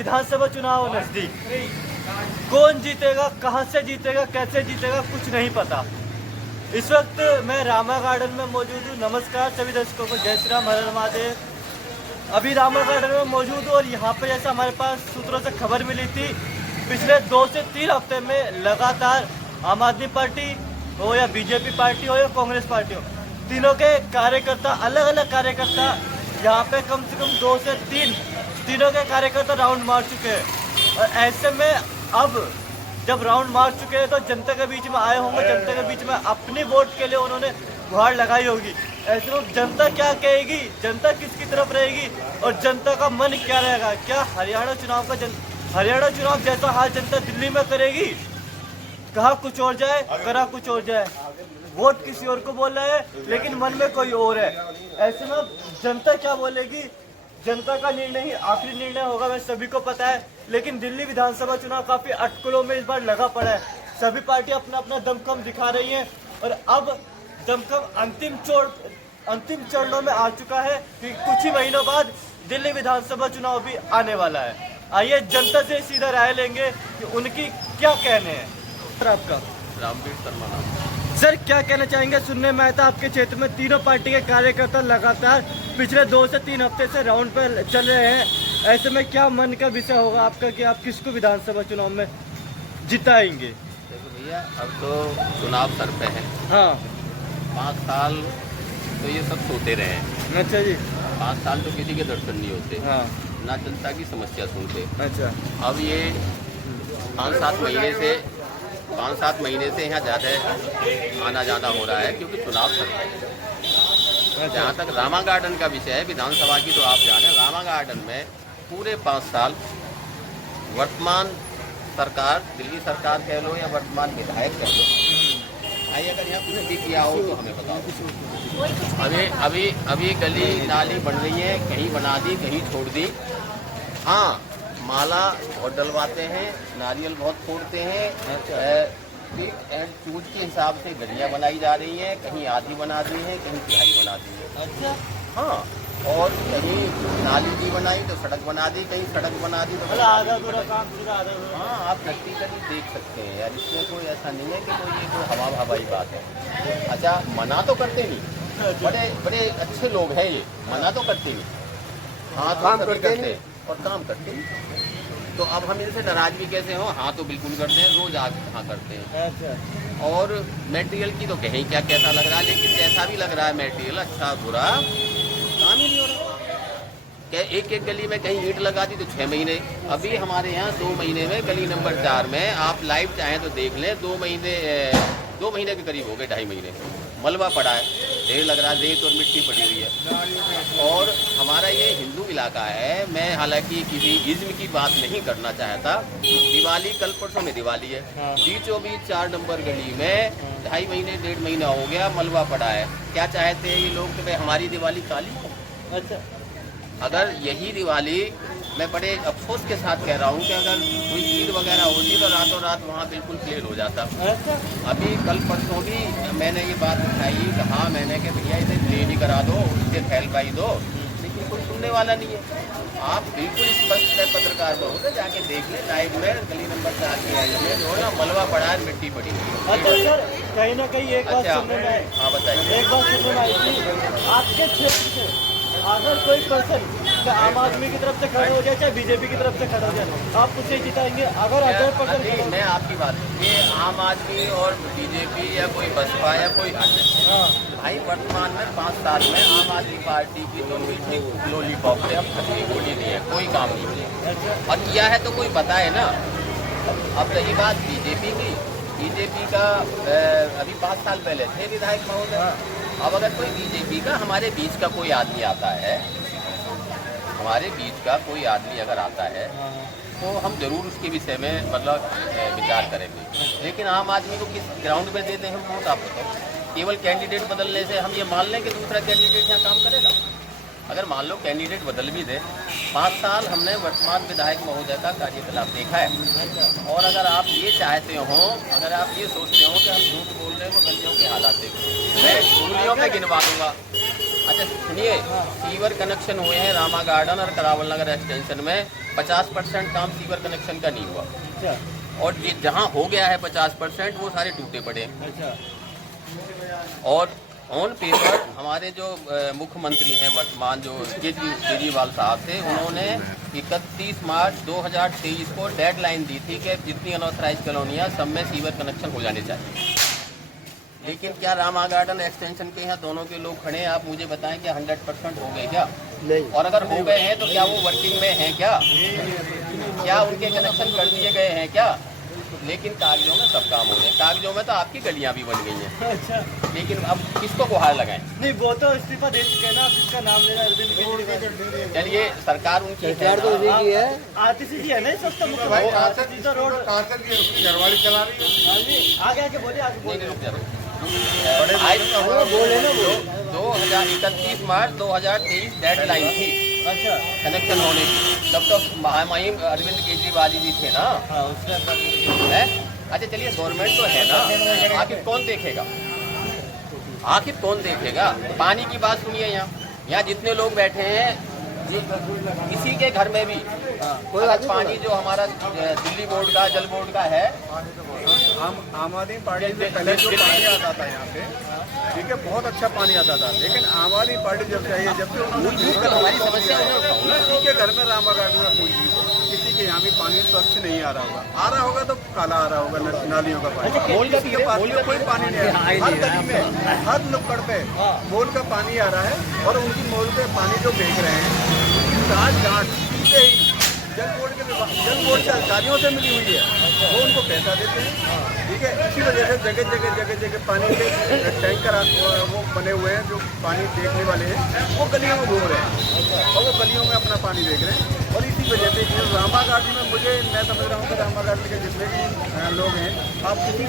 विधानसभा चुनाव नजदीक, कौन जीतेगा, कहां से जीतेगा, कैसे जीतेगा, कुछ नहीं पता। इस वक्त मैं रामा गार्डन में मौजूद हूँ। नमस्कार सभी दर्शकों को, जय श्री राम, हर हर महादेव। अभी रामा गार्डन में मौजूद हूँ और यहाँ पे जैसा हमारे पास सूत्रों से खबर मिली थी, पिछले 2 से 3 हफ्ते में लगातार आम आदमी पार्टी हो या बीजेपी पार्टी हो या कांग्रेस पार्टी हो, तीनों के कार्यकर्ता, अलग अलग कार्यकर्ता यहाँ पे कम से कम 2 से 3 तीनों के कार्यकर्ता राउंड मार चुके हैं। और ऐसे में अब जब राउंड मार चुके हैं तो जनता के बीच में आए होंगे, जनता के बीच में अपनी वोट के लिए उन्होंने गुहार लगाई होगी। ऐसे में जनता क्या कहेगी, जनता किसकी तरफ रहेगी और जनता का मन क्या रहेगा? क्या हरियाणा चुनाव जैसा हाल जनता दिल्ली में करेगी? कहा कुछ और जाए, करा कुछ और जाए, वोट किसी और को बोल रहा है लेकिन मन में कोई और है। ऐसे में जनता क्या बोलेगी, जनता का निर्णय ही आखिरी निर्णय होगा, वह सभी को पता है। लेकिन दिल्ली विधानसभा चुनाव काफी अटकलों में इस बार लगा पड़ा है। सभी पार्टी अपना अपना दमखम दिखा रही है और अब दमखम अंतिम चरणों में आ चुका है कि कुछ ही महीनों बाद दिल्ली विधानसभा चुनाव भी आने वाला है। आइए जनता से सीधा राय लेंगे कि उनकी क्या कहने हैं। आपका रामवीर शर्मा नाम। सर, क्या कहना चाहेंगे? सुनने में आया था आपके क्षेत्र में तीनों पार्टी के कार्यकर्ता लगातार पिछले 2 से 3 हफ्ते से राउंड पर चल रहे हैं। ऐसे में क्या मन का विषय होगा आपका कि आप किसको विधानसभा चुनाव में जिताएंगे? देखो भैया, अब तो चुनाव सर पे है। हाँ, 5 साल तो ये सब सोते रहे हैं। अच्छा जी। 5 साल तो किसी के दर्शन नहीं होते। हाँ, ना जनता की समस्या सुनते। अच्छा। अब ये 5-7 महीने से यहाँ ज़्यादा आना जाना हो रहा है क्योंकि चुनाव सर पे है। जहाँ तक रामा गार्डन का विषय है विधानसभा की, तो आप जाने रामा गार्डन में पूरे 5 साल वर्तमान सरकार, दिल्ली सरकार कह लो या वर्तमान विधायक कह लो, भाई अगर यहाँ कुछ भी किया हो तो हमें बताओ। अभी गली नाली बन रही है, कहीं बना दी, कहीं छोड़ दी। हाँ, माला बहुत डलवाते हैं, नारियल बहुत फोड़ते हैं, चूज के हिसाब से गलियाँ बनाई जा रही हैं, कहीं आधी बना दी है, कहीं तिहाई बना दी है। अच्छा। हाँ, और कहीं नाली नहीं बनाई तो सड़क बना दी, कहीं सड़क बना दी तो आधा पूरा काम पूरा आधा। हाँ, आप प्रैक्टिकली देख सकते हैं यार, इसमें कोई ऐसा नहीं है कि कोई हवाई बात है। अच्छा, मना तो करते नहीं, बड़े अच्छे लोग हैं ये, मना तो करते नहीं, हाँ तो काम करते और काम करते हैं। तो अब हम इनसे नाराज भी कैसे हो? हाँ तो बिल्कुल करते हैं, रोज आज हाँ करते हैं। अच्छा। और मटेरियल की तो कहीं क्या कैसा लग रहा है, लेकिन जैसा भी लग रहा है मटेरियल, अच्छा बुरा काम ही नहीं हो रहा। क्या एक गली में कहीं ईंट लगा दी तो 6 महीने। अभी हमारे यहाँ 2 महीने में गली नंबर 4 में आप लाइव चाहें तो देख लें, 2 महीने के करीब हो गए, 2.5 महीने मलबा पड़ा है, ढेर लग रहा है, रेत और मिट्टी पड़ी हुई है। और हमारा ये हिंदू इलाका है। मैं हालांकि किसी इज्म की बात नहीं करना चाहता। दिवाली कल परसों में दिवाली है, बीचों बीच 4 नंबर गली में 2.5 महीने 1.5 महीना हो गया मलबा पड़ा है। क्या चाहते हैं ये लोग कि भाई हमारी दिवाली काली हो? अच्छा। अगर यही दिवाली, मैं बड़े अफसोस के साथ कह रहा हूँ कि अगर कोई ईद वगैरह होती तो रातों रात वहाँ बिल्कुल क्लियर हो जाता। अभी कल परसों भी मैंने ये बात उठाई, कहा मैंने कि भैया इसे क्लियर ही करा दो, इससे फैलवाई दो, लेकिन कोई सुनने वाला नहीं है। आप बिल्कुल स्पष्ट है, पत्रकार महोदय जाके देख लें लाइव में, गली नंबर 4 की जो है ना मलबा पड़ा है, मिट्टी पड़ी है। अच्छा सर, कहीं ना कहीं एक बात सुनने में आई। हाँ बताइए। एक बात सुनने में आई थी, आपके क्षेत्र से अगर कोई पर्सन आम आदमी की तरफ से खड़े हो जाए चाहे बीजेपी की तरफ से खड़े हो जाए, आप उसे जिताएंगे? अगर अदर पर्सन, मैं आपकी बात, ये आम आदमी और बीजेपी या कोई बसपा या कोई अन्य, भाई वर्तमान में 5 साल में आम आदमी पार्टी की तो मीठी लॉलीपॉप से अब खतरी गोली नहीं है, कोई काम नहीं है। और किया है तो कोई बताए ना। अब रही बात बीजेपी का अभी 5 साल पहले थे विधायक महोदय। अब अगर कोई बीजेपी का हमारे बीच का कोई आदमी आता है, अगर आता है तो हम जरूर उसके विषय में मतलब विचार करेंगे। लेकिन आम आदमी को किस ग्राउंड पे देते हैं हम वोट? आप बताओ। केवल कैंडिडेट बदलने से हम ये मान लें कि दूसरा कैंडिडेट यहाँ काम करेगा? अगर मान लो कैंडिडेट बदल भी दे, 5 साल हमने वर्तमान विधायक महोदय का कार्यकलाप देखा है। और अगर आप ये चाहते हो, अगर आप ये सोचते हो कि हम झूठ बोल रहे हैं तो गलियों के हालात देखो, मैं उंगलियों पे गिनवा दूंगा। अच्छा सुनिए, सीवर कनेक्शन हुए हैं रामा गार्डन और करावल नगर एक्सटेंशन में 50% काम सीवर कनेक्शन का नहीं हुआ, अच्छा और जहाँ हो गया है 50% वो सारे टूटे पड़े हैं। अच्छा। और ऑन पेपर हमारे जो मुख्यमंत्री हैं वर्तमान, जो केजरीवाल साहब थे, उन्होंने 31 मार्च 2023 को डेडलाइन दी थी कि जितनी अनऑथराइज कॉलोनियाँ सब में सीवर कनेक्शन हो जाने चाहिए। लेकिन क्या रामा गार्डन एक्सटेंशन के यहाँ दोनों के लोग खड़े हैं, आप मुझे बताएं कि 100% हो गए क्या? नहीं। और अगर हो गए हैं तो क्या वो वर्किंग में हैं क्या उनके कनेक्शन कर दिए गए हैं क्या? लेकिन कागजों में सब काम हो रहे हैं। कागजों में तो आपकी गलियां भी बन गई हैं। अच्छा, लेकिन अब किसको गुहार लगाएं? नहीं वो तो इस्तीफा दे चुके हैं ना, अब जिसका नाम लेना अरविंद केजरीवाल। चलिए, सरकार उनकी है सरकार तो उसी की है। आरटीसी जी है ना, सब तो मुख्य आरटीसी तो रोड घरवाली चला रही है। आगे बोलिए, आगे बोलिए। बोले ना वो 2031 मार्च 2023 डेडलाइन थी अच्छा कनेक्शन होने की। तब तो महामहिम अरविंद केजरीवाल जी थे ना, हाँ उसका है? अच्छा चलिए, गवर्नमेंट तो है ना, आखिर कौन देखेगा? आखिर कौन देखेगा? पानी की बात सुनिए, यहाँ जितने लोग बैठे हैं, किसी के घर में भी अगर पानी जो हमारा दिल्ली बोर्ड का, जल बोर्ड का है, आम आदमी पार्टी से पहले जो पानी आता था यहाँ पे, ठीक है, बहुत अच्छा पानी आता था। लेकिन आम आदमी पार्टी जब से आई है, जब से उन्होंने हमारी समस्या है। किसी के घर में रामा गार्डन में कोई नहीं, किसी के यहाँ भी पानी स्वच्छ नहीं आ रहा होगा। आ रहा होगा तो काला आ रहा होगा नालियों का पानी। किसी के पास में कोई पानी नहीं आ रहा। हर गली में, हर नुक्कड़ पे मोल का पानी आ रहा है, और उनकी मोल पे पानी जो बेच रहे हैं, गांठ सीधे ही जल बोर्ड के अधिकारियों से मिली हुई है, वो उनको पैसा देते हैं, ठीक है। इसी वजह से जगह जगह पानी के टैंकर वो बने हुए हैं, जो पानी देखने वाले हैं, वो गलियों में घूम रहे हैं और वो गलियों में अपना पानी देख रहे हैं। और इसी वजह से रामा गार्डन में मैं समझ रहा हूँ कि रामा गार्डन के जितने भी लोग हैं, आप किसी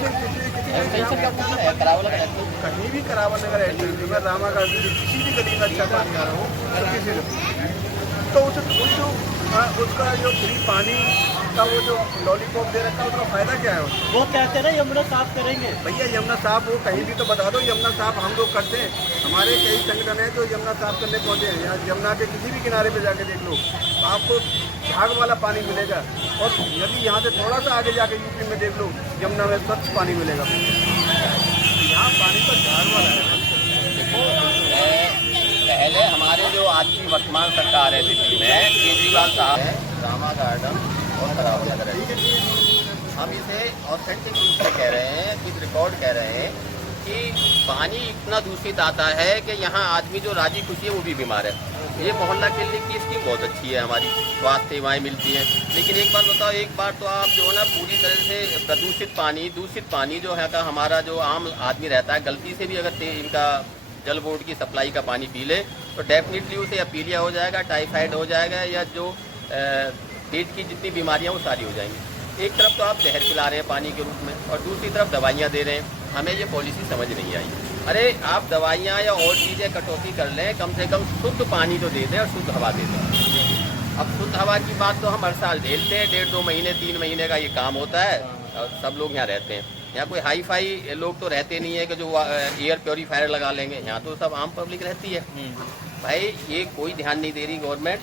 कहीं भी करावल नगर एक्सटेंशन में रामा गार्डन की किसी भी गली में अच्छा पानी आ रहा हो, तो किसी तो उसका जो फ्री पानी का वो जो लॉलीपॉप दे रखा है, उसका फायदा क्या है? वो कहते हैं ना यमुना साफ करेंगे। भैया यमुना साफ वो कहीं भी तो बता दो। यमुना साफ हम लोग करते हैं, हमारे कई संगठन हैं जो यमुना साफ करने पहुंचे हैं। यहाँ यमुना के किसी भी किनारे पे जाके देख लो, तो आपको झाग वाला पानी मिलेगा। और यदि यहाँ से थोड़ा सा आगे जाके यूपी में देख लो, यमुना में स्वच्छ पानी मिलेगा। यहाँ पानी तो झाग वाला है। पहले हमारे जो आज की वर्तमान सरकार है दिल्ली में, केजरीवाल साहब है, रामा गार्डन और करावल नगर है, हम इसे ऑथेंटिक रूप से कह रहे हैं, विद रिकॉर्ड कह रहे हैं कि पानी इतना दूषित आता है कि यहाँ आदमी जो राजी खुशी है वो भी बीमार है। ये मोहल्ला क्लिनिक की स्कीम बहुत अच्छी है, हमारी स्वास्थ्य सेवाएँ मिलती हैं। लेकिन एक बात बताओ, एक बार तो आप जो है ना पूरी तरह से दूषित पानी जो है का हमारा जो आम आदमी रहता है, गलती से भी अगर इनका जल बोर्ड की सप्लाई का पानी पी ले तो डेफिनेटली उसे या पीलिया हो जाएगा, टाइफाइड हो जाएगा, या जो पेट की जितनी बीमारियां वो सारी हो जाएंगी। एक तरफ तो आप जहर पिला रहे हैं पानी के रूप में, और दूसरी तरफ दवाइयां दे रहे हैं। हमें ये पॉलिसी समझ नहीं आई। अरे आप दवाइयां या और चीज़ें कटौती कर लें, कम से कम शुद्ध पानी तो दे दें और शुद्ध हवा दे दें। अब शुद्ध हवा की बात तो हम हर साल झेलते हैं, 1.5-2 महीने 3 महीने का ये काम होता है, और सब लोग यहाँ रहते हैं। यहाँ कोई हाई फाई लोग तो रहते नहीं है कि जो एयर प्योरीफायर लगा लेंगे। यहाँ तो सब आम पब्लिक रहती है। भाई ये कोई ध्यान नहीं दे रही गवर्नमेंट,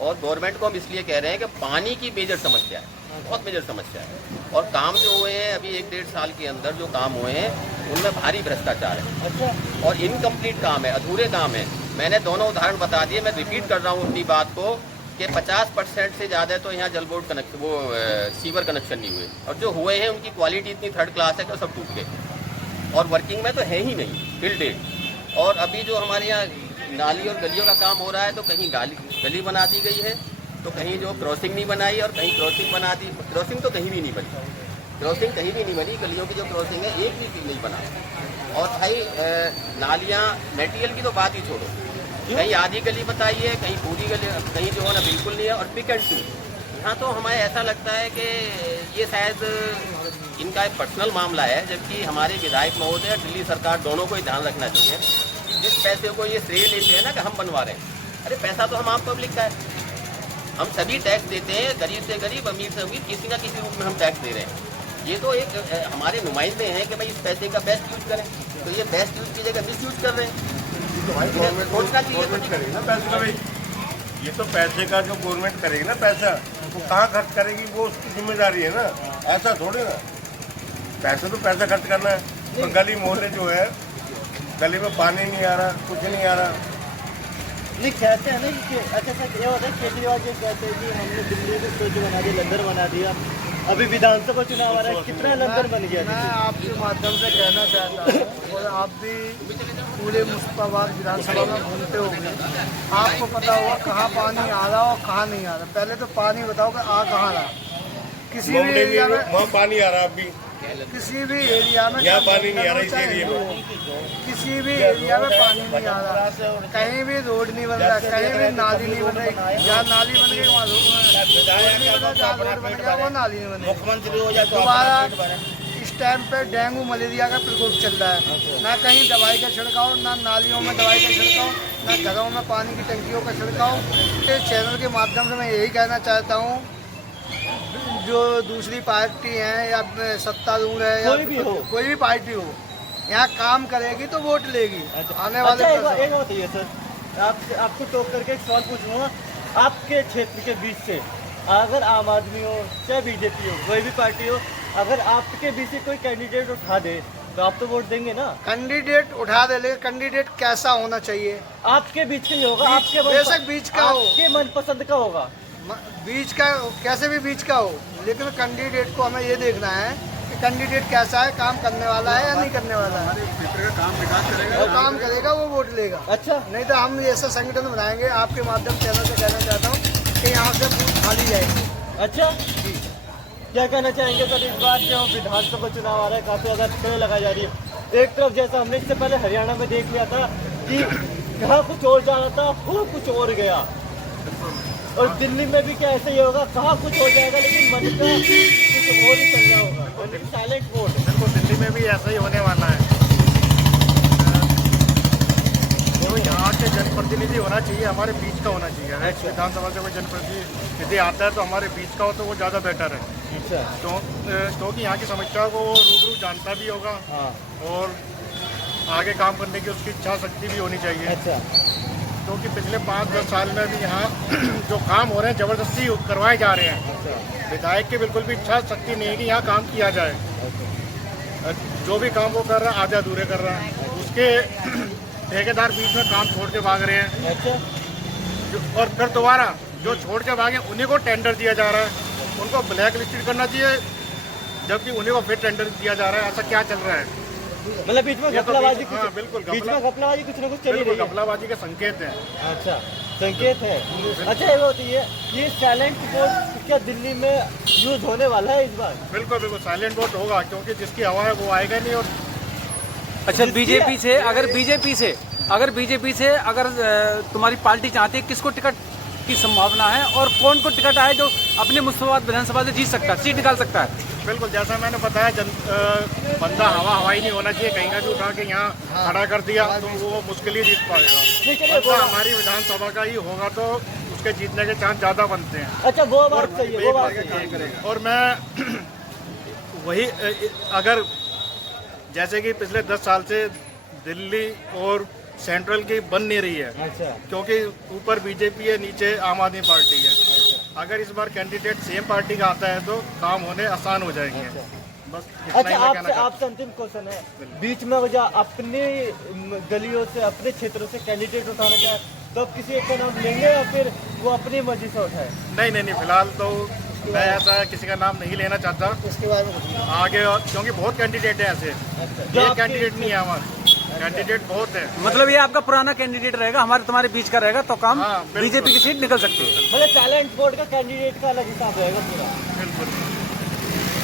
और गवर्नमेंट को हम इसलिए कह रहे हैं कि पानी की मेजर समस्या है, बहुत मेजर समस्या है। और काम जो हुए हैं अभी 1-1.5 साल के अंदर जो काम हुए हैं, उनमें भारी भ्रष्टाचार है। अच्छा, और इनकम्प्लीट काम है, अधूरे काम है। मैंने दोनों उदाहरण बता दिए, मैं रिपीट कर रहा हूँ अपनी बात को कि 50% से ज़्यादा तो यहाँ जल बोर्ड कनेक्शन, वो सीवर कनेक्शन नहीं हुए, और जो हुए हैं उनकी क्वालिटी इतनी थर्ड क्लास है कि सब टूट गए, और वर्किंग में तो है ही नहीं टिल डेट। और अभी जो हमारे यहाँ नाली और गलियों का काम हो रहा है, तो कहीं गली बना दी गई है, तो कहीं जो क्रॉसिंग नहीं बनाई, और कहीं क्रॉसिंग बना दी। क्रॉसिंग तो कहीं भी नहीं बनी, क्रॉसिंग कहीं भी नहीं बनी, गलियों की जो क्रॉसिंग है एक भी नहीं बना। और भाई नालियाँ, मटेरियल की तो बात ही छोड़ो, कहीं आधी गली बताइए, कहीं पूरी गली, कहीं जो है ना बिल्कुल नहीं है। और पिक एंड चूज, यहाँ तो हमें ऐसा लगता है कि ये शायद इनका एक पर्सनल मामला है, जबकि हमारे विधायक महोदय और दिल्ली सरकार दोनों को ही ध्यान रखना चाहिए कि जिस पैसे को ये श्रेय लेते हैं ना कि हम बनवा रहे हैं, अरे पैसा तो हम आम पब्लिक का है, हम सभी टैक्स देते हैं, गरीब से गरीब, अमीर से अमीर, किसी ना किसी रूप में हम टैक्स दे रहे हैं। ये तो एक हमारे नुमाइंदे हैं कि भाई इस पैसे का बेस्ट यूज करें, तो ये बेस्ट यूज की जगह मिस यूज कर रहे हैं। तो भाई गवर्नमेंट करेगी ना पैसे का भाई। ये तो पैसे का जो गवर्नमेंट करेगी ना पैसा, वो कहाँ खर्च करेगी वो उसकी जिम्मेदारी है ना, ऐसा थोड़ी ना। पैसे तो पैसा खर्च करना है, तो गली मोहल्ले जो है, गली में पानी नहीं आ रहा, कुछ नहीं आ रहा। नहीं कहते हैं ना कि अच्छा सर ये होता है केजरीवाल जी कहते हैं कि हमने दिल्ली को सोच बना दिया, लंदन बना दिया। अभी विधानसभा चुनाव आ रहा है, कितना लंदन बन गया? मैं आपके माध्यम से कहना चाहता हूँ, और आप भी पूरे मुस्तफाबाद विधानसभा में घूमते होंगे, आपको पता होगा कहाँ पानी आ रहा और कहाँ नहीं आ रहा। पहले तो पानी बताओ कि आ कहाँ रहा। किसी भी एरिया में वहाँ पानी आ रहा है अभी, किसी भी एरिया में यहाँ पानी नहीं आ रहा। इस एरिया में किसी भी एरिया में पानी नहीं आ रहा, कहीं भी रोड नहीं बन रहा, कहीं भी नाली नहीं बन रही। जहाँ नाली बन गई वहाँ रोड नहीं बना, जहाँ रोड बन गया वो नाली नहीं बन रही। दोबारा इस टाइम पे डेंगू मलेरिया का प्रकोप चल रहा है, ना कहीं दवाई का छिड़काव, ना नालियों में दवाई का छिड़काव, ना घरों में पानी की टंकियों का छिड़काव। इस चैनल के माध्यम से मैं यही कहना चाहता हूँ, जो दूसरी पार्टी है या सत्तारूढ़ है या कोई भी पार्टी हो, यहाँ काम करेगी तो वोट लेगी। आने वाले एक बताइए सर, आपको टोक करके एक सवाल पूछूंगा। आपके क्षेत्र के बीच से अगर आम आदमी हो चाहे बीजेपी हो, कोई भी पार्टी हो, अगर आपके बीच से कोई कैंडिडेट उठा दे तो आप तो वोट देंगे ना? कैंडिडेट उठा दे, लेकिन कैंडिडेट कैसा होना चाहिए? आपके बीच का ही होगा, आपके बेशक बीच का हो, आपके मनपसंद का होगा। बीच का कैसे भी बीच का हो, लेकिन कैंडिडेट को हमें ये देखना है कि कैंडिडेट कैसा है, काम करने वाला है या नहीं करने वाला है। वो काम करेगा वो वोट लेगा। अच्छा, नहीं तो हम ऐसा संगठन बनाएंगे, आपके माध्यम चैनल से कहना चाहता हूँ कि यहाँ से बूथ खाली जाएगी। अच्छा जी, क्या कहना चाहेंगे सर इस बार जो विधानसभा चुनाव आ रहा है, काफी ज्यादा भीड़ लगाई जा रही है। एक तरफ जैसा हमने इससे पहले हरियाणा में देख लिया था कि कहाँ कुछ और जा रहा था, वो कुछ और गया, और दिल्ली में भी क्या ऐसे ही होगा, कहाँ कुछ हो जाएगा लेकिन मन का कुछ और ही चल रहा होगा, साइलेंट वोट। बिल्कुल, दिल्ली में भी ऐसा ही होने वाला है। जो यहाँ के जनप्रतिनिधि होना चाहिए, हमारे बीच का होना चाहिए। अच्छा। विधानसभा से कोई जनप्रतिनिधि आता है तो हमारे बीच का हो तो वो ज़्यादा बेटर है। अच्छा, क्योंकि यहाँ की समस्याओं को वो रूबरू जानता भी होगा, हाँ, और आगे काम करने की उसकी इच्छा शक्ति भी होनी चाहिए। अच्छा, क्योंकि पिछले 5-10 साल में भी यहाँ जो काम हो रहे हैं ज़बरदस्ती करवाए जा रहे हैं। अच्छा, विधायक की बिल्कुल भी इच्छा शक्ति नहीं है कि यहाँ काम किया जाए। जो भी काम वो कर रहा है आधे अधूरे कर रहा है, उसके ठेकेदार बीच में काम छोड़ के भाग रहे हैं। अच्छा, और फिर दोबारा जो छोड़ के भागे उन्हीं को टेंडर दिया जा रहा है। उनको ब्लैक लिस्टेड करना चाहिए, जबकि उन्हीं को फिर टेंडर दिया जा रहा है। ऐसा क्या चल रहा है? मतलब बीच में घपलाबाजी, हाँ, बिल्कुल बीच में घपलाबाजी कुछ ना कुछ चली रही है। घपलाबाजी के संकेत हैं। अच्छा, संकेत है। अच्छा, ये होती है, ये साइलेंट वोट क्या दिल्ली में यूज होने वाला है इस बार? बिल्कुल बिल्कुल साइलेंट वोट होगा, क्योंकि जिसकी हवा है वो आएगा नहीं। और अच्छा, बीजेपी से अगर तुम्हारी पार्टी चाहती है, किसको टिकट की संभावना है और कौन को टिकट आए जो अपने मुस्तफाबाद विधानसभा से जीत सकता है, सीट निकाल सकता है? बिल्कुल, जैसा मैंने बताया, बंदा हवाई नहीं होना चाहिए। कहीं का भी उठा के यहाँ खड़ा कर दिया तो वो मुश्किल ही जीत पाएगा। बंदा हमारी विधानसभा का ही होगा तो उसके जीतने के चांस ज़्यादा बनते हैं। अच्छा, वो बात सही है, वो बात सही है। और मैं वही, अगर जैसे कि पिछले 10 साल से दिल्ली और सेंट्रल की बन नहीं रही है। अच्छा, क्योंकि ऊपर बीजेपी है, नीचे आम आदमी पार्टी है। अगर इस बार कैंडिडेट सेम पार्टी का आता है तो काम होने आसान हो जाएंगे। बस इतना अच्छा, ही मैं कहना चाहता आपसे अंतिम क्वेश्चन है, बीच में वजह अपने गलियों से, अपने क्षेत्रों से कैंडिडेट उठाना चाहे तो आप किसी एक का नाम लेंगे या फिर वो अपनी मर्जी से उठाए? नहीं, फिलहाल तो मैं ऐसा किसी का नाम नहीं लेना चाहता। इसके बारे में कुछ आगे, क्योंकि बहुत कैंडिडेट है ऐसे। ये कैंडिडेट नहीं है हमारे, कैंडिडेट बहुत है। मतलब ये आपका पुराना कैंडिडेट रहेगा, हमारे तुम्हारे बीच का रहेगा, तो काम हाँ, बीजेपी की सीट निकल सकती है। मतलब टैलेंट बोर्ड का कैंडिडेट का अलग हिसाब रहेगा पूरा। बिल्कुल।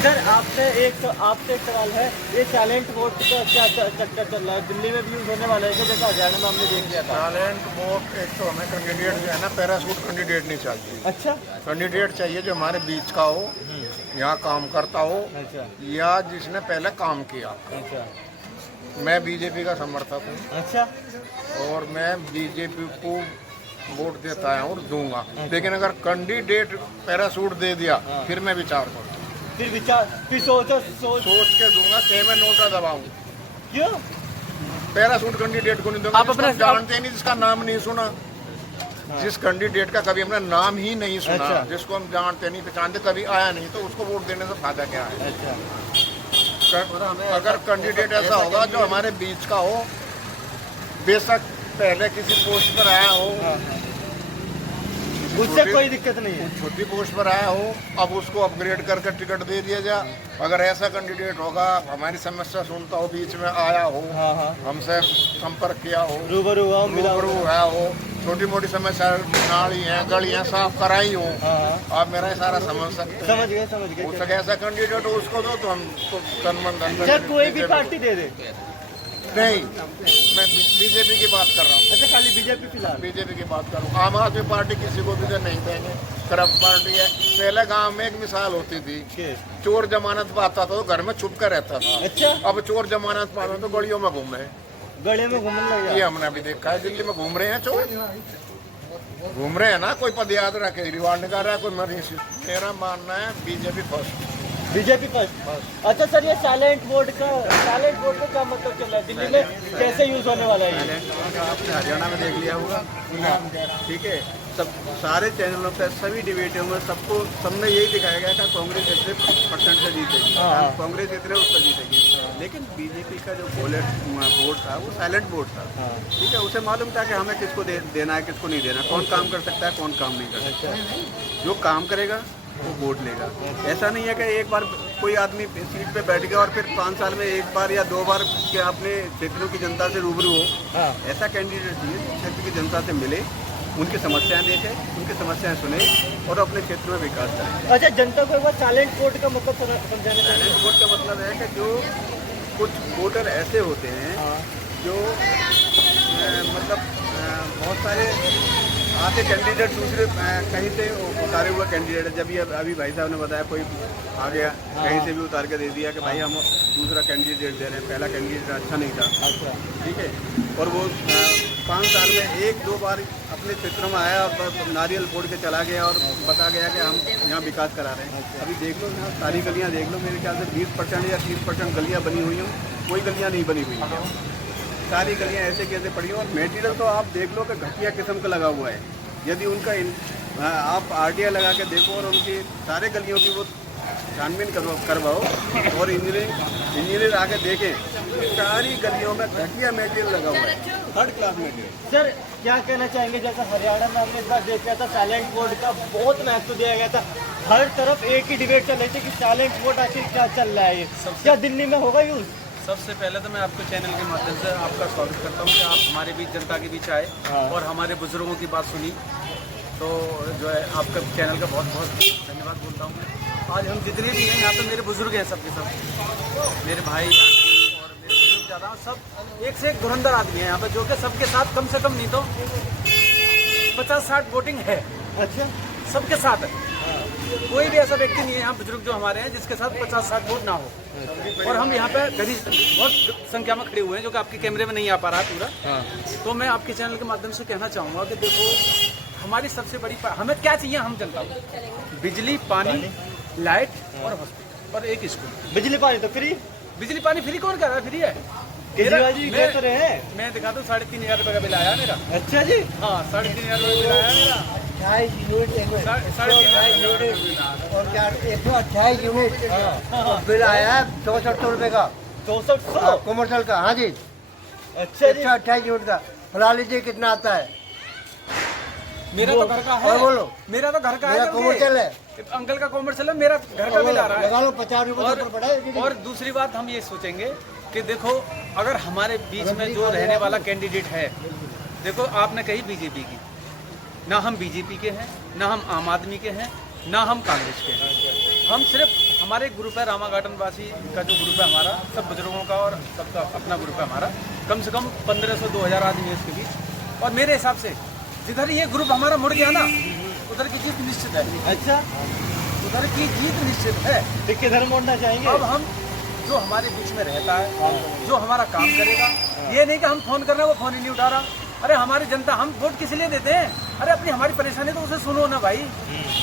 सर, आपसे एक सवाल है, ये टैलेंट बोर्ड का क्या चक्कर चल रहा है? दिल्ली में भी यूज होने वाला है क्या, जैसा हरियाणा में हमने देख लिया था? टैलेंट वोट, एक तो हमें कैंडिडेट जो है ना, पैरासूट कैंडिडेट नहीं चाहिए। अच्छा, कैंडिडेट चाहिए जो हमारे बीच का हो, यहाँ काम करता हो, अच्छा, या जिसने पहले काम किया। अच्छा, मैं बीजेपी का समर्थक हूँ अच्छा, और मैं बीजेपी को वोट देता है और दूंगा। लेकिन अगर कैंडिडेट पैरासूट दे दिया फिर मैं विचार करूँ, फिर सोच सोच के दूंगा। 6 में नोटा दबाऊँ। क्यों? पैरासूट कैंडिडेट को नहीं दूंगा। आप अपने जानते ही नहीं, जिसका नाम नहीं सुना, जिस कैंडिडेट का कभी हमने नाम ही नहीं सुना, अच्छा। जिसको हम जानते नहीं पहचानते, कभी आया नहीं, तो उसको वोट देने से फायदा क्या है? अगर कैंडिडेट ऐसा होगा जो हमारे बीच का हो, बेशक पहले किसी पोस्ट पर आया हो, उससे कोई दिक्कत नहीं है। छोटी पोस्ट पर आया हो, अब उसको अपग्रेड करके टिकट दे दिया जाए। अगर ऐसा कैंडिडेट होगा, हमारी समस्या सुनता हो, बीच में आया हो, हमसे संपर्क किया हो, रूबरू हुआ, मिला रूबरू आया हो, छोटी मोटी समस्या, नाली है, गलियां साफ कराई हो, आप मेरा सारा समझ सकते हैं। समझ गए। हो सके ऐसा कैंडिडेट हो, उसको दो तो हम तो तन मन धन चाहे कोई भी पार्टी दे दे। नहीं, मैं बीजेपी की बात कर रहा हूँ। अच्छा, खाली बीजेपी फिलहाल? बीजेपी की बात कर रहा हूँ। आम आदमी पार्टी किसी को भी तो नहीं देंगे, करप्ट पार्टी है। पहले गांव में एक मिसाल होती थी, चोर जमानत पाता था तो घर में छुप कर रहता था। अच्छा, अब चोर जमानत पाता तो गलियों में घूम रहे हैं। गले में घूमने लग ये गया। हमने अभी देखा है, दिल्ली में घूम रहे हैं चोर, घूम रहे हैं ना। कोई पद याद रखे, रिवार्ड निकाल रहा है, कोई मरीज। मेरा मानना है बीजेपी फर्स्ट। BJP first. अच्छा सर, ये साइलेंट वोट का क्या मतलब चल रहा है दिल्ली में, कैसे यूज होने वाला है ये? आपने हरियाणा में देख लिया होगा, ठीक है। सब सारे चैनलों पे, सभी डिबेटों में सबने यही दिखाया गया था, कांग्रेस इतने परसेंट से जीतेगी, कांग्रेस इतने उससे जीतेगी। लेकिन बीजेपी का जो वोट था वो साइलेंट वोट था, ठीक है। उसे मालूम था कि हमें किसको देना है, किसको नहीं देना, कौन काम कर सकता है, कौन काम नहीं कर सकता। जो काम करेगा वो वोट लेगा। ऐसा नहीं है कि एक बार कोई आदमी सीट पे बैठ गया और फिर 5 साल में एक बार या 2 बार के अपने क्षेत्रों की जनता से रूबरू हो। ऐसा कैंडिडेट चाहिए जो क्षेत्र की जनता से मिले, उनकी समस्याएं देखे, उनकी समस्याएं सुने और अपने क्षेत्र में विकास करे। अच्छा, जनता को एक बार साइलेंट वोट का मतलब समझाने। साइलेंट वोट का मतलब है कि जो कुछ वोटर ऐसे होते हैं जो मतलब बहुत सारे आते कैंडिडेट दूसरे कहीं से उतारे हुए कैंडिडेट है। जब ये अभी भाई साहब ने बताया, कोई आ गया कहीं से भी उतार के दे दिया कि भाई हम दूसरा कैंडिडेट दे रहे हैं, पहला कैंडिडेट अच्छा नहीं था, ठीक है। और वो 5 साल में 1-2 बार अपने क्षेत्र में आया, नारियल फोड़ के चला गया और बता गया कि हम यहाँ विकास करा रहे हैं। अभी देख लो यहाँ सारी गलियाँ देख लो, मेरे ख्याल से 20% या 30% गलियाँ बनी हुई हों, कोई गलियाँ नहीं बनी हुई हैं। सारी गलियाँ ऐसे कैसे पड़ी और मटेरियल तो आप देख लो कि घटिया किस्म का लगा हुआ है। यदि उनका आप आरटीआई लगा के देखो और उनकी सारे गलियों की वो छानबीन करवाओ और इंजीनियर आके देखें, सारी गलियों में घटिया मटेरियल लगा हुआ है, 3rd क्लास मटेरियल। सर, क्या कहना चाहेंगे, जैसे हरियाणा में हमने इस बार देखा था, साइलेंट वोट का बहुत महत्व दिया गया था, हर तरफ एक ही डिबेट चल रही थी कि साइलेंट वोट आखिर क्या चल रहा है, क्या दिल्ली में होगा यूज? सबसे पहले तो मैं आपको चैनल के माध्यम से आपका स्वागत करता हूँ कि आप हमारे बीच, जनता के बीच आए और हमारे बुजुर्गों की बात सुनी। तो जो है आपका चैनल का बहुत बहुत धन्यवाद बोलता हूँ। आज हम जितने भी हैं यहाँ पे मेरे बुजुर्ग हैं, सबके सब मेरे भाई और मेरे बुजुर्ग ज़्यादा, सब एक से एक धुरंधर आदमी है यहाँ पे, जो कि सबके साथ कम से कम नहीं तो 50-60 वोटिंग है। अच्छा, सबके साथ है, कोई भी ऐसा व्यक्ति नहीं है यहाँ बुजुर्ग जो हमारे हैं जिसके साथ 50-60 वोट ना हो। और हम यहाँ पे बहुत संख्या में खड़े हुए हैं, जो कि आपके कैमरे में नहीं आ पा रहा है पूरा। तो मैं आपके चैनल के माध्यम से कहना चाहूँगा कि देखो, हमारी सबसे बड़ी हमें क्या चाहिए, हम जनता को बिजली, पानी, लाइट और हॉस्पिटल और एक स्कूल। बिजली पानी तो फ्री? बिजली पानी फ्री कौन कर रहा है? फ्री है। केजरीवाल जी कह तो रहे हैं। मैं दिखा दूँ, 3500 रुपये का बिल आया मेरा। अच्छा जी, हाँ, 3500 रुपये बिल आया मेरा। 28 यूनिट 3.5 और क्या 128 यूनिट बिल आया है 6400 रुपये का, 6400 कमर्शियल का। हाँ जी, अच्छा जी, 128 यूनिट का। फला लीजिए कितना आता है। मेरा तो घर का है। और बोलो, मेरा तो घर का मेरा है, कमर्शियल है। अंकल का कॉमर्शियल है, मेरा घर का बिल आ रहा है। लगा लो 50 रुपये पर पड़ा है। और दूसरी बात हम ये सोचेंगे कि देखो, अगर हमारे बीच में जो रहने वाला कैंडिडेट है, देखो आपने कही बीजेपी की, ना हम बीजेपी के हैं, ना हम आम आदमी के हैं, ना हम कांग्रेस के हैं। हम सिर्फ, हमारे ग्रुप है रामा गार्डन वासी का जो ग्रुप है हमारा, सब बुजुर्गों का और सबका अपना ग्रुप है हमारा, कम से कम 1500-2000 आदमी है इसके बीच। और मेरे हिसाब से जिधर ये ग्रुप हमारा मुड़ गया ना, उधर की जीत निश्चित है। अच्छा, उधर की जीत निश्चित है। तो किधर मोड़ना चाहेंगे? अब हम जो हमारे बीच में रहता है, जो हमारा काम करेगा, ये नहीं कि हम फोन कर रहे हैं वो फोन ही नहीं उठा रहा। अरे हमारी जनता, हम वोट किस लिए देते हैं? अरे अपनी हमारी परेशानी तो उसे सुनो ना भाई।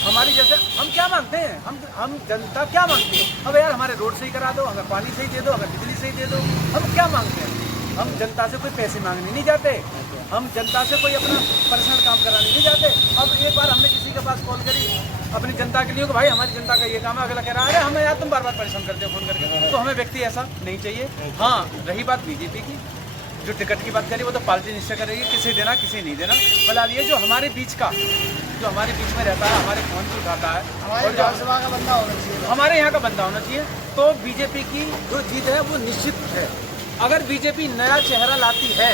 हमारी जैसे हम क्या मांगते हैं, हम जनता क्या मांगती है? अब यार हमारे रोड सही करा दो, हमें पानी सही दे दो, हमें बिजली सही दे दो, हम क्या मांगते हैं? हम जनता से कोई पैसे मांगने नहीं जाते, हम जनता से कोई अपना पर्सनल काम कराने नहीं जाते। अब एक बार हमने किसी के पास कॉल करी अपनी जनता के लिए कि भाई हमारी जनता का ये काम है, अगला कह रहा है हमें यार तुम बार बार परेशान करते हो फ़ोन करके, तो हमें व्यक्ति ऐसा नहीं चाहिए। हाँ, रही बात बीजेपी की, जो टिकट की बात करी वो तो पार्टी निश्चय करेगी किसे देना किसे नहीं देना। फिलहाल ये जो हमारे बीच का, जो हमारे बीच में रहता है, हमारे फोन से उठाता है, हमारे विधानसभा का बंदा होना चाहिए, हमारे यहाँ का बंदा होना चाहिए, तो बीजेपी की जो जीत है वो निश्चित है। अगर बीजेपी नया चेहरा लाती है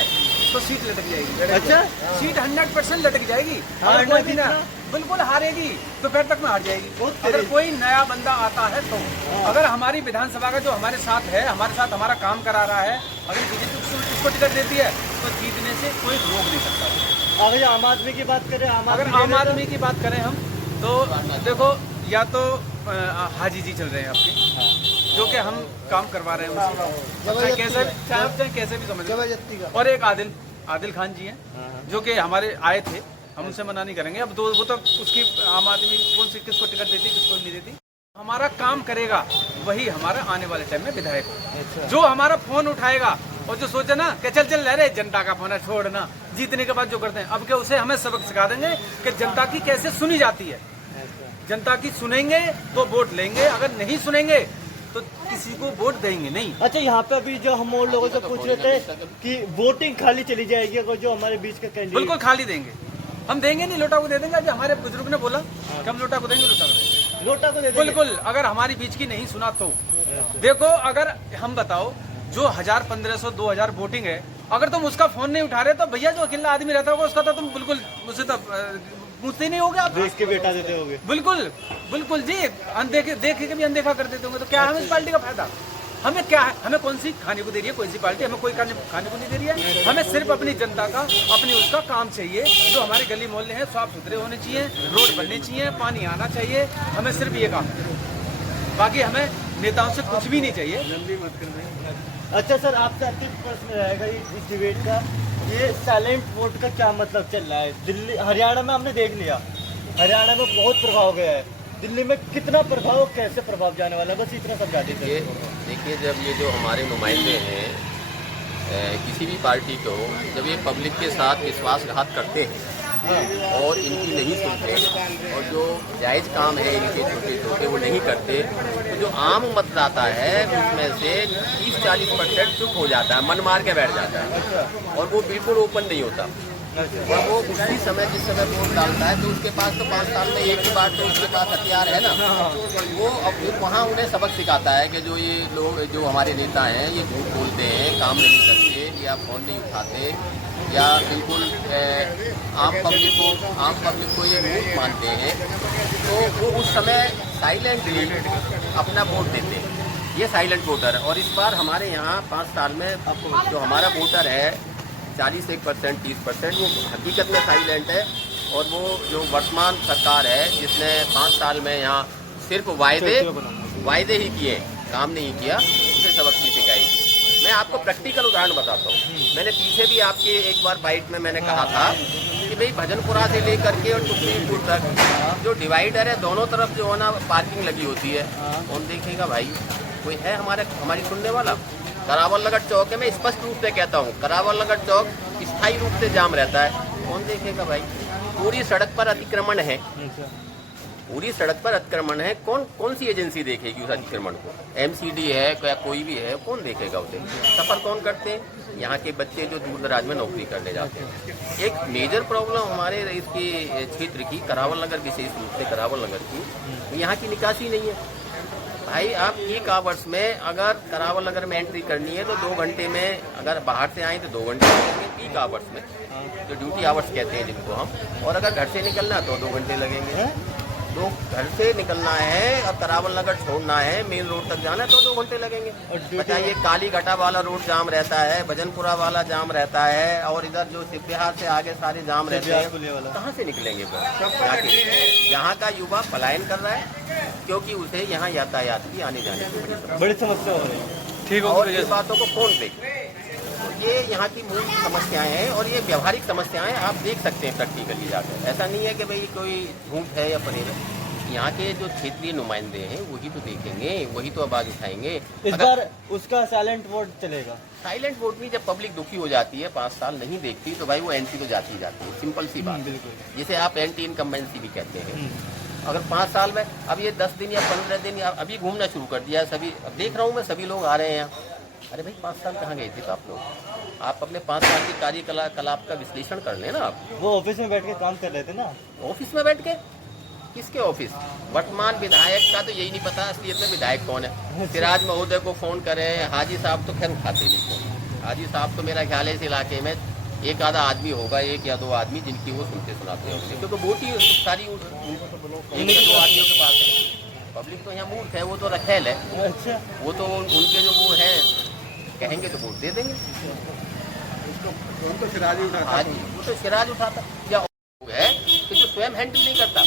तो सीट लटक जाएगी। अच्छा, सीट 100% लटक जाएगी। अगर कोई भी ना बिल्कुल हारेगी तो फिर तक में हार जाएगी। अगर कोई नया बंदा आता है तो अगर हमारी विधानसभा का जो हमारे साथ है, हमारे साथ हमारा काम करा रहा है, अगर बीजेपी उसको टिकट देती है तो जीतने से कोई रोक नहीं सकता। अगर आम आदमी की बात करें, अगर आम आदमी की बात करें हम तो देखो, या तो हाजी जी चल रहे हैं आपके, जो कि हम काम करवा रहे हैं उससे, चाहे कैसे भी समझ, जबरदस्ती का। और एक आदिल खान जी हैं जो कि हमारे आए थे, हम उनसे मना नहीं करेंगे। अब वो तो उसकी आम आदमी कौन सी किसको टिकट देती किसको नहीं देती, हमारा काम करेगा वही हमारा आने वाले टाइम में विधायक हो। जो हमारा फोन उठाएगा और जो सोचे ना कि चल ले रहे जनता का फोन है छोड़ना, जीतने के बाद जो करते हैं, अब क्या उसे हमें सबक सिखा देंगे कि जनता की कैसे सुनी जाती है। जनता की सुनेंगे तो वोट लेंगे, अगर नहीं सुनेंगे तो किसी को वोट देंगे नहीं। अच्छा, यहाँ पे अभी जो हम और लोगों से पूछ रहे थे कि वोटिंग खाली चली जाएगी अगर जो हमारे बीच का कैंडिडेट, बिल्कुल खाली देंगे, हम देंगे नहीं, लोटा को दे देंगे। जो हमारे बुजुर्ग ने बोला कि हम लोटा को देंगे, लोटा को दे देंगे। बिल्कुल, अगर हमारी बीच की नहीं सुना तो देखो, अगर हम बताओ जो 1000, 1500, 2000 वोटिंग है, अगर तुम उसका फोन नहीं उठा रहे तो भैया जो अकेला आदमी रहता होगा उसका तो तुम बिल्कुल उससे तो पूछते नहीं होगे आप, देश के बेटा देते होगे। बिल्कुल बिल्कुल जी, देखे के भी अनदेखा कर देते होंगे, तो क्या हमें इस पार्टी का फायदा? हमें क्या है, हमें कौन सी खाने को दे रही है कोई सी पार्टी, हमें कोई खाने को नहीं दे रही है। हमें सिर्फ अपनी जनता का, अपनी उसका काम चाहिए। जो हमारे गली मोहल्ले हैं साफ सुथरे होने चाहिए, रोड बनने चाहिए, पानी आना चाहिए, हमें सिर्फ ये काम, बाकी हमें नेताओं से कुछ भी नहीं चाहिए। अच्छा सर, आपसे अंतिम प्रश्न रहेगा इस डिबेट का, ये साइलेंट वोट का क्या मतलब चल रहा है? दिल्ली, हरियाणा में हमने देख लिया, हरियाणा में बहुत प्रभाव गया है, दिल्ली में कितना प्रभाव, कैसे प्रभाव जाने वाला है, बस इतना समझा दीजिए। देखिए, जब ये जो हमारे नुमाइंदे हैं किसी भी पार्टी को, जब ये पब्लिक के साथ विश्वासघात करते हैं और इनकी नहीं सुनते और जो जायज़ काम है इनके छोटे छोटे वो नहीं करते, तो जो आम मतदाता है उसमें से 30-40% चुप हो जाता है, मन मार के बैठ जाता है और वो बिल्कुल ओपन नहीं होता। और वो उसी समय जिस समय वोट डालता है तो उसके पास तो 5 साल में एक ही बार तो उसके पास हथियार है ना, वो अब फिर वहाँ उन्हें सबक सिखाता है कि जो ये लोग, जो हमारे नेता हैं, ये झूठ बोलते हैं, काम नहीं करते या फ़ोन नहीं उठाते या बिल्कुल आम पब्लिक को ये वोट मानते हैं, तो वो उस समय साइलेंटली अपना वोट देते हैं। ये साइलेंट वोटर है। और इस बार हमारे यहाँ 5 साल में जो हमारा वोटर है 40% 30%, वो हकीकत में साइलेंट है। और वो जो वर्तमान सरकार है जिसने 5 साल में यहाँ सिर्फ वायदे ही किए, काम नहीं किया, उसे सबक नहीं सिखाएगी। मैं आपको प्रैक्टिकल उदाहरण बताता हूँ। मैंने पीछे भी आपके एक बार बाइट में मैंने कहा था कि भाई भजनपुरा से लेकर के और टुकड़ीपुर तक जो डिवाइडर है, दोनों तरफ जो है ना पार्किंग लगी होती है, कौन देखेगा भाई? कोई है हमारी सुनने वाला? करावल नगर चौक है, मैं स्पष्ट रूप से कहता हूँ, करावल नगर चौक स्थायी रूप से जाम रहता है, कौन देखेगा भाई? पूरी सड़क पर अतिक्रमण है, पूरी सड़क पर अतिक्रमण है, कौन सी एजेंसी देखेगी उस अतिक्रमण को? एमसीडी है या कोई भी है, कौन देखेगा उसे? सफ़र कौन करते हैं? यहाँ के बच्चे जो दूर दराज में नौकरी करने जाते हैं। एक मेजर प्रॉब्लम हमारे इसके क्षेत्र की, करावल नगर विशेष रूप से करावल नगर की, यहाँ की निकासी नहीं है। भाई आप पीक आवर्स में अगर करावल नगर में एंट्री करनी है तो 2 घंटे में, अगर बाहर से आए तो 2 घंटे लगेंगे पीक आवर्स में, जो ड्यूटी आवर्स कहते हैं जिनको हम, और अगर घर से निकलना है तो 2 घंटे लगेंगे। तो घर से निकलना है और करावल नगर छोड़ना है, मेन रोड तक जाना है तो 2 घंटे लगेंगे। बताइए, काली घाटा वाला रोड जाम रहता है, भजनपुरा वाला जाम रहता है, और इधर जो शिव बिहार से आगे सारे जाम रहते हैं, कहाँ से निकलेंगे वो? यहाँ का युवा पलायन कर रहा है क्योंकि उसे यहाँ यातायात की आने जाने की बड़ी समस्या हो रही है। ठीक और इस बातों को कौन देखे? ये यहाँ की मूल समस्याएं हैं और ये व्यवहारिक समस्याएं आप देख सकते हैं प्रैक्टिकली जाकर। ऐसा नहीं है कि भाई कोई झूठ है या पनीर है, यहाँ के जो क्षेत्रीय नुमाइंदे हैं वही तो देखेंगे, वही तो आवाज उठाएंगे। इस बार उसका साइलेंट वोट चलेगा। साइलेंट वोट नहीं, जब पब्लिक दुखी हो जाती है 5 साल नहीं देखती तो भाई वो एंटी तो जाती ही जाती है, सिंपल सी बात। बिल्कुल। जिसे आप एंटी इनकम्बेंसी भी कहते हैं। अगर 5 साल में अब ये 10 दिन या 15 दिन या अभी घूमना शुरू कर दिया सभी, अब देख रहा हूँ मैं सभी लोग आ रहे हैं यहाँ। अरे भाई 5 साल कहाँ गए थे आप लोग? आप अपने 5 साल की कार्यकलाप का विश्लेषण कर लें ना आप। वो ऑफिस में बैठ के काम कर रहे थे ना। ऑफिस में बैठ के? किसके ऑफिस? वर्तमान विधायक का तो यही नहीं पता असलियत में विधायक कौन है। सिराज महोदय को फोन करें, हाजी साहब तो खैर उठाते नहीं फोन। हाजी साहब तो मेरा ख्याल है इस इलाके में एक आधा आदमी होगा, 1 या 2 आदमी जिनकी वो सुनते सुनाते होंगे, क्योंकि वोट ही सारी 1 या 2 आदमियों के पास है। पब्लिक तो यहाँ मूर्ख है, वो तो रखेल है। अच्छा। वो तो उनके जो वो है कहेंगे तो वोट दे देंगे। तो सिराज ही उठाता हाँ जी, वो तो सिराज उठाता या है कि जो स्वयं हैंडल नहीं करता।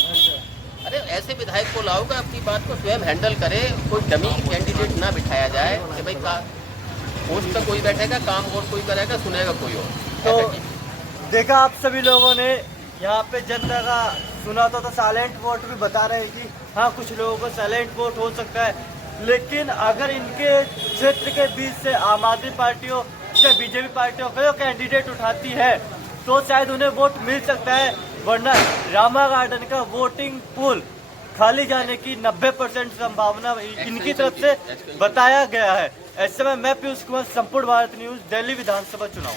अरे ऐसे विधायक को लाओगे अपनी बात को स्वयं हैंडल करे, कोई डमी कैंडिडेट ना बिठाया जाए कि भाई पोस्ट पर कोई बैठेगा, काम और कोई करेगा, सुनेगा कोई और। तो देखा आप सभी लोगों ने यहाँ पे जनता का सुना तो साइलेंट वोट भी बता रहे हैं कि हाँ कुछ लोगों को साइलेंट वोट हो सकता है, लेकिन अगर इनके क्षेत्र के बीच से आम आदमी पार्टियों या बीजेपी पार्टियों का कैंडिडेट उठाती है तो शायद उन्हें वोट मिल सकता है, वरना रामा गार्डन का वोटिंग पूल खाली जाने की 90% संभावना इनकी तरफ से बताया गया है। ऐसे में मैं पीयूष कुमार, संपूर्ण भारत न्यूज, दिल्ली विधानसभा चुनाव।